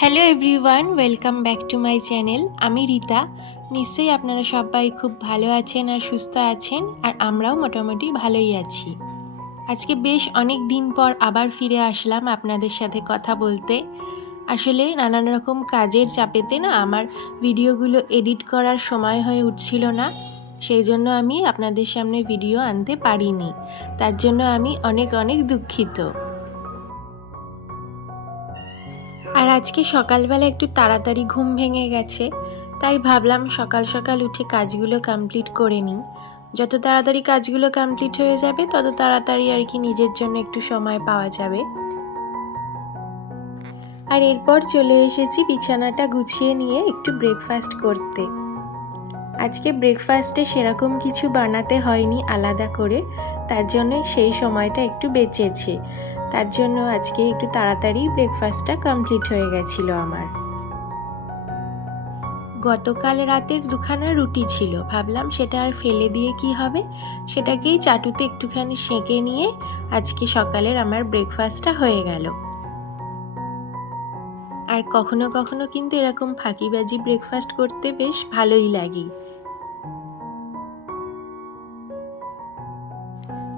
Hello everyone welcome back to my channel আমি রীতা। নিশ্চয়ই আপনারা সবাই খুব ভালো আছেন আর সুস্থ আছেন, আর আমরাও মোটামুটি ভালোই আছি। আজকে বেশ অনেক দিন পর আবার ফিরে আসলাম আপনাদের সাথে কথা বলতে। আসলে নানান রকম কাজের চাপেতে না আমার ভিডিওগুলো এডিট করার সময় হয়ে উঠছিল না, সেই জন্য আমি আপনাদের সামনে ভিডিও আনতে পারিনি। তার জন্য আমি অনেক অনেক দুঃখিত। আজকে সকালবেলা একটু তাড়াতাড়ি ঘুম ভেঙে গেছে, তাই ভাবলাম সকাল সকাল উঠে কাজগুলো কমপ্লিট করে নিই। যত তাড়াতাড়ি কাজগুলো কমপ্লিট হয়ে যাবে, তত তাড়াতাড়ি আর কি নিজের জন্য একটু সময় পাওয়া যাবে। আর এরপর চলে এসেছি বিছানাটা গুছিয়ে নিয়ে একটু ব্রেকফাস্ট করতে। আজকে ব্রেকফাস্টে সেরকম কিছু বানাতে হয়নি আলাদা করে, তার জন্য সেই সময়টা একটু বেঁচেছে। তার জন্য আজকে একটু তাড়াতাড়ি ব্রেকফাস্টটা কমপ্লিট হয়ে গেছিল আমার। গতকাল রাতের দুখানা রুটি ছিল। ভাবলাম সেটা আর ফেলে দিয়ে কি হবে? সেটাকেই চাটুতে একটুখানি সেঁকে নিয়ে আজকে সকালের আমার ব্রেকফাস্টটা হয়ে গেল। আর কখনো কখনো কিন্তু এরকম ফাঁকিবাজি ব্রেকফাস্ট করতে বেশ ভালোই লাগে।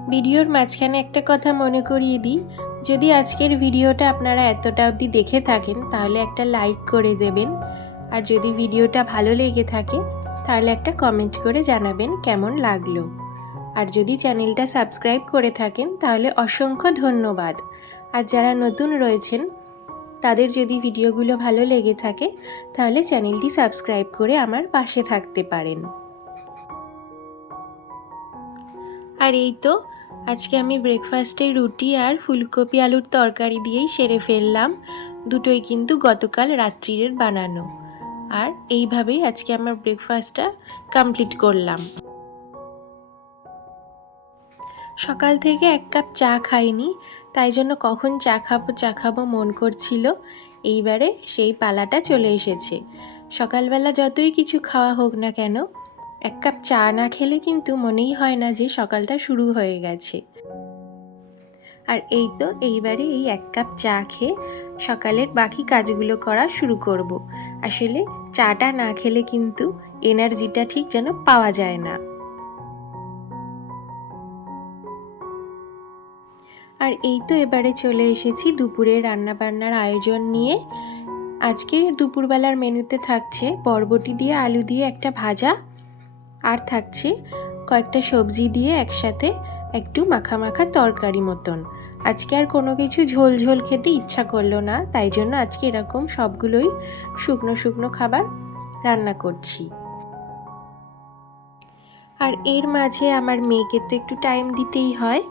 ভিডিওর মাঝখানে একটা কথা মনে করিয়ে দিই। যদি আজকের ভিডিওটা আপনারা এতটা অবধি দেখে থাকেন, তাহলে একটা লাইক করে দেবেন। আর যদি ভিডিওটা ভালো লেগে থাকে, তাহলে একটা কমেন্ট করে জানাবেন কেমন লাগল। আর যদি চ্যানেলটা সাবস্ক্রাইব করে থাকেন, তাহলে অসংখ্য ধন্যবাদ। আর যারা নতুন রয়েছেন, তাদের যদি ভিডিওগুলো ভালো লেগে থাকে, তাহলে চ্যানেলটি সাবস্ক্রাইব করে আমার পাশে থাকতে পারেন। আর এই তো আজকে আমি ব্রেকফাস্টে রুটি আর ফুলকপি আলুর তরকারি দিয়েই সেরে ফেললাম। দুটোই কিন্তু গতকাল রাত্রিরের বানানো। আর এইভাবেই আজকে আমার ব্রেকফাস্টটা কমপ্লিট করলাম। সকাল থেকে এক কাপ চা খাইনি, তাই জন্য কখন চা খাব চা খাব মন করছিল। এইবারে সেই পালাটা চলে এসেছে। সকালবেলা যতই কিছু খাওয়া হোক না কেন এক কাপ চা না খেলে কিন্তু মনেই হয় না যে সকালটা শুরু হয়ে গেছে। আর এই তো এইবারে এই এক কাপ চা খেয়ে সকালের বাকি কাজগুলো করা শুরু করব। আসলে চাটা না খেলে কিন্তু এনার্জিটা ঠিক যেন পাওয়া যায় না। আর এই তো এবারে চলে এসেছি দুপুরে রান্নাবান্নার আয়োজন নিয়ে। আজকে দুপুরবেলার মেনুতে থাকছে বরবটি দিয়ে আলু দিয়ে একটা ভাজা আর থাকছে কয়েকটা সবজি দিয়ে একসাথে একটু মাখা মাখা তরকারি মতন। আজকে আর কোনো কিছু ঝোল ঝোল খেতে ইচ্ছা করল না, তাই জন্য আজকে এরকম সবগুলোই শুকনো শুকনো খাবার রান্না করছি। আর এর মাঝে আমার মেয়েকে তো একটু টাইম দিতেই হয়।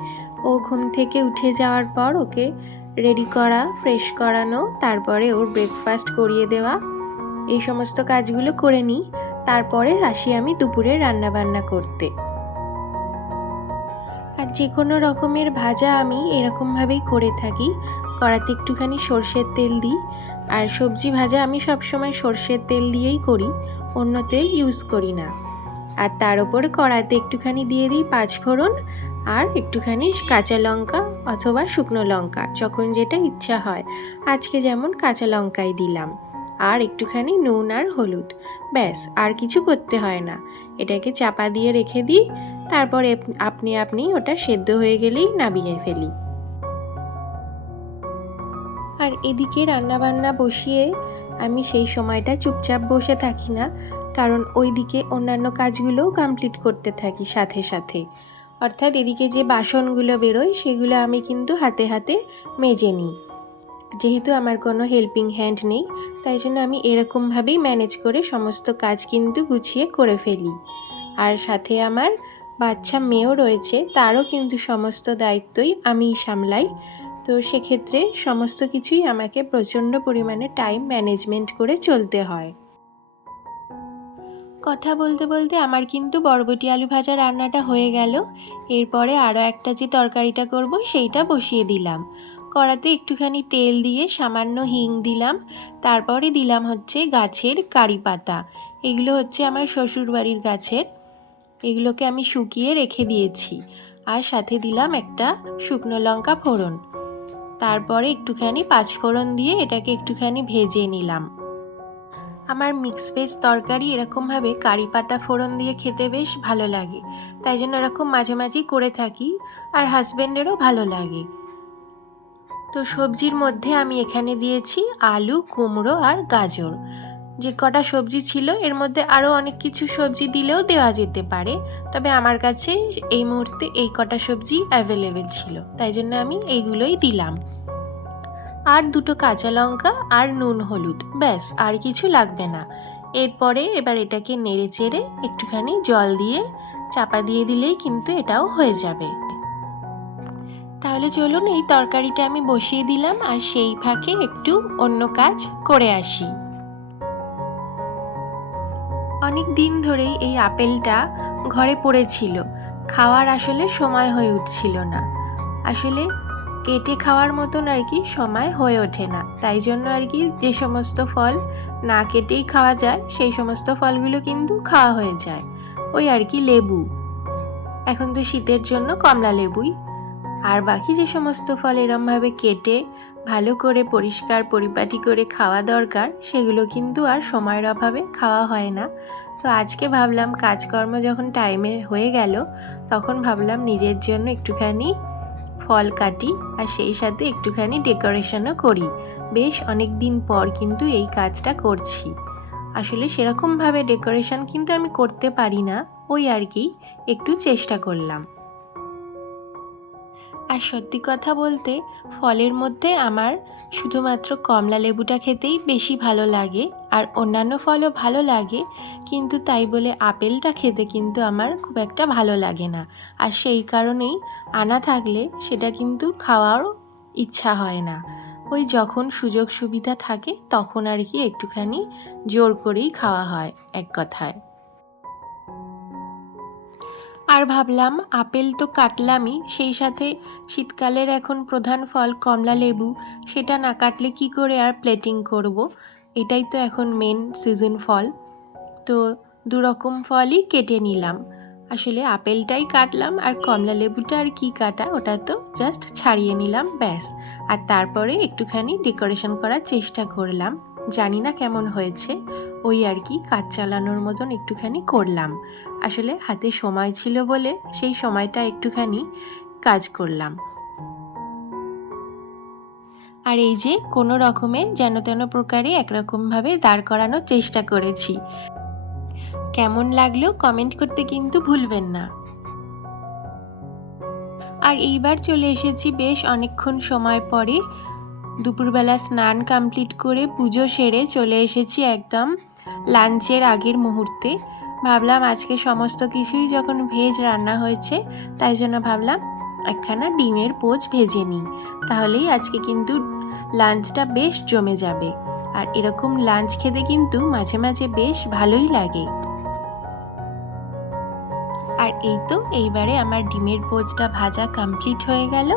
ও ঘুম থেকে উঠে যাওয়ার পর ওকে রেডি করা, ফ্রেশ করানো, তারপরে ওর ব্রেকফাস্ট করিয়ে দেওয়া। এই সমস্ত কাজগুলো করে নিই। তারপরে আসি আমি দুপুরে রান্না বান্না করতে। আর যে কোনো রকমের ভাজা আমি এরকমভাবেই করে থাকি। কড়াতে একটুখানি সর্ষের তেল দিই। আর সবজি ভাজা আমি সবসময় সর্ষের তেল দিয়েই করি, অন্য তেল ইউজ করি না। আর তার ওপর কড়াতে একটুখানি দিয়ে দিই পাঁচফোড়ন আর একটুখানি কাঁচা লঙ্কা অথবা শুকনো লঙ্কা, যখন যেটা ইচ্ছা হয়। আজকে যেমন কাঁচা লঙ্কাই দিলাম। আর একটুখানি নুন আর হলুদ। ব্যাস, আর কিছু করতে হয় না। এটাকে চাপা দিয়ে রেখে দিই, তারপর আপনি আপনি ওটা সেদ্ধ হয়ে গেলেই নামিয়ে ফেলি। আর এদিকে রান্নাবান্না বসিয়ে আমি সেই সময়টা চুপচাপ বসে থাকি না, কারণ ওইদিকে অন্যান্য কাজগুলোও কমপ্লিট করতে থাকি সাথে সাথে। অর্থাৎ এদিকে যে বাসনগুলো বেরোয়, সেগুলো আমি কিন্তু হাতে হাতে মেজে নিই। যেহেতু আমার কোনো হেল্পিং হ্যান্ড নেই, তাই জন্য আমি এরকমভাবেই ম্যানেজ করে সমস্ত কাজ কিন্তু গুছিয়ে করে ফেলি। আর সাথে আমার বাচ্চা মেয়েও রয়েছে, তারও কিন্তু সমস্ত দায়িত্বই আমিই সামলাই। তো সেক্ষেত্রে সমস্ত কিছুই আমাকে প্রচণ্ড পরিমাণে টাইম ম্যানেজমেন্ট করে চলতে হয়। কথা বলতে বলতে আমার কিন্তু বরবটি আলু ভাজা রান্নাটা হয়ে গেল। এরপরে আরও একটা যে তরকারিটা করব, সেইটা বসিয়ে দিলাম। কড়াতে একটুখানি তেল দিয়ে সামান্য হিং দিলাম। তারপরে দিলাম হচ্ছে গাছের কারি পাতা। এগুলো হচ্ছে আমার শ্বশুরবাড়ির গাছের। এগুলোকে আমি শুকিয়ে রেখে দিয়েছি। আর সাথে দিলাম একটা শুকনো লঙ্কা ফোড়ন। তারপরে একটুখানি পাঁচফোড়ন দিয়ে এটাকে একটুখানি ভেজে নিলাম। আমার মিক্স ভেজ তরকারি এরকমভাবে কারি পাতা ফোড়ন দিয়ে খেতে বেশ ভালো লাগে। তাই জন্য এরকম মাঝে মাঝেই করে থাকি। আর হাজব্যান্ডেরও ভালো লাগে। তো সবজির মধ্যে আমি এখানে দিয়েছি আলু, কুমড়ো আর গাজর। যে কটা সবজি ছিল, এর মধ্যে আরও অনেক কিছু সবজি দিলেও দেওয়া যেতে পারে। তবে আমার কাছে এই মুহূর্তে এই কটা সবজি অ্যাভেলেবেল ছিল, তাই জন্য আমি এইগুলোই দিলাম। আর দুটো কাঁচা লঙ্কা আর নুন হলুদ, ব্যাস, আর কিছু লাগবে না। এরপরে এবার এটাকে নেড়ে চেড়ে একটুখানি জল দিয়ে চাপা দিয়ে দিলেই কিন্তু এটাও হয়ে যাবে। তাহলে চলুন এই তরকারিটা আমি বসিয়ে দিলাম আর সেই ফাঁকে একটু অন্য কাজ করে আসি। অনেক দিন ধরেই এই আপেলটা ঘরে পড়েছিল। খাওয়ার আসলে সময় হয়ে উঠছিল না। আসলে কেটে খাওয়ার মতন আর কি সময় হয়ে ওঠে না। তাই জন্য আর কি যে সমস্ত ফল না কেটেই খাওয়া যায়, সেই সমস্ত ফলগুলো কিন্তু খাওয়া হয়ে যায়। ওই আর কি লেবু। এখন তো শীতের জন্য কমলা লেবুই আর বাকি যে সমস্ত ফল এরমভাবে কেটে ভালো করে পরিষ্কার পরিপাটি করে খাওয়া দরকার, সেগুলো কিন্তু আর সময়ের অভাবে খাওয়া হয় না। তো আজকে ভাবলাম কাজকর্ম যখন টাইমে হয়ে গেল, তখন ভাবলাম নিজের জন্য একটুখানি ফল কাটি আর সেই সাথে একটুখানি ডেকোরেশনও করি। বেশ অনেক দিন পর কিন্তু এই কাজটা করছি। আসলে সেরকমভাবে ডেকোরেশন কিন্তু আমি করতে পারি না, ওই আর কি, একটু চেষ্টা করলাম। আর সত্যি কথা বলতে, ফলের মধ্যে আমার শুধুমাত্র কমলা লেবুটা খেতেই বেশি ভালো লাগে আর অন্যান্য ফলও ভালো লাগে, কিন্তু তাই বলে আপেলটা খেতে কিন্তু আমার খুব একটা ভালো লাগে না। আর সেই কারণেই আনা থাকলে সেটা কিন্তু খাওয়ারও ইচ্ছা হয় না। ওই যখন সুযোগ সুবিধা থাকে, তখন আর কি একটুখানি জোর করেই খাওয়া হয়, এক কথায়। আর ভাবলাম আপেল তো কাটলামই, সেই সাথে শীতকালের এখন প্রধান ফল কমলা লেবু, সেটা না কাটলে কি করে আর প্লেটিং করব। এটাই তো এখন মেন সিজন ফল। তো দুরকম ফলই কেটে নিলাম। আসলে আপেলটাই কাটলাম আর কমলা লেবুটা আর কি কাটা, ওটা তো জাস্ট ছাড়িয়ে নিলাম, ব্যাস। আর তারপরে একটুখানি ডেকোরেশন করার চেষ্টা করলাম। জানি না কেমন হয়েছে। ওই আর কি কাজ চালানোর মতন একটুখানি করলাম। আসলে হাতে সময় ছিল বলে সেই সময়টা একটুখানি কাজ করলাম। আর এই যে কোনো রকমে যেন তেন প্রকারে একরকমভাবে দাঁড় করানোর চেষ্টা করেছি। কেমন লাগল কমেন্ট করতে কিন্তু ভুলবেন না। আর এইবার চলে এসেছি বেশ অনেকক্ষণ সময় পরে। দুপুরবেলা স্নান কমপ্লিট করে পুজো সেরে চলে এসেছি একদম লাঞ্চের আগের মুহূর্তে। ভাবলাম আজকে সমস্ত কিছুই যখন ভেজ রান্না হয়েছে, তাই জন্য ভাবলাম একখানা ডিমের পোচ ভেজে নিই। তাহলেই আজকে কিন্তু লাঞ্চটা বেশ জমে যাবে। আর এরকম লাঞ্চ খেতে কিন্তু মাঝে মাঝে বেশ ভালোই লাগে। আর এই তো এইবারে আমার ডিমের পোচটা ভাজা কমপ্লিট হয়ে গেল।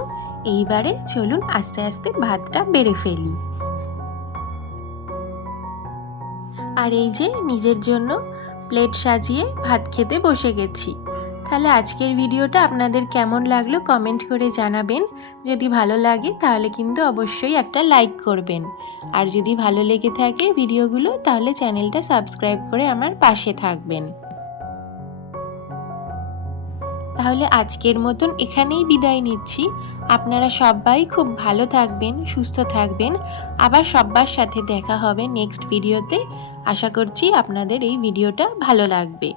এইবারে চলুন আস্তে আস্তে ভাতটা বেড়ে ফেলি। আর এই যে নিজের জন্য প্লেট সাজিয়ে ভাত খেতে বসে গেছি। তাহলে আজকের ভিডিওটা আপনাদের কেমন লাগল কমেন্ট করে জানাবেন। যদি ভালো লাগে তাহলে কিন্তু অবশ্যই একটা লাইক করবেন। আর যদি ভালো লেগে থাকে ভিডিওগুলো তাহলে চ্যানেলটা সাবস্ক্রাইব করে আমার পাশে থাকবেন। তাহলে আজকের মতন এখানেই বিদায় নিচ্ছি। আপনারা সবাই খুব ভালো থাকবেন, সুস্থ থাকবেন। আবার সব্বার সাথে দেখা হবে নেক্সট ভিডিওতে আশা করছি আপনাদের এই ভিডিওটা ভালো লাগবে।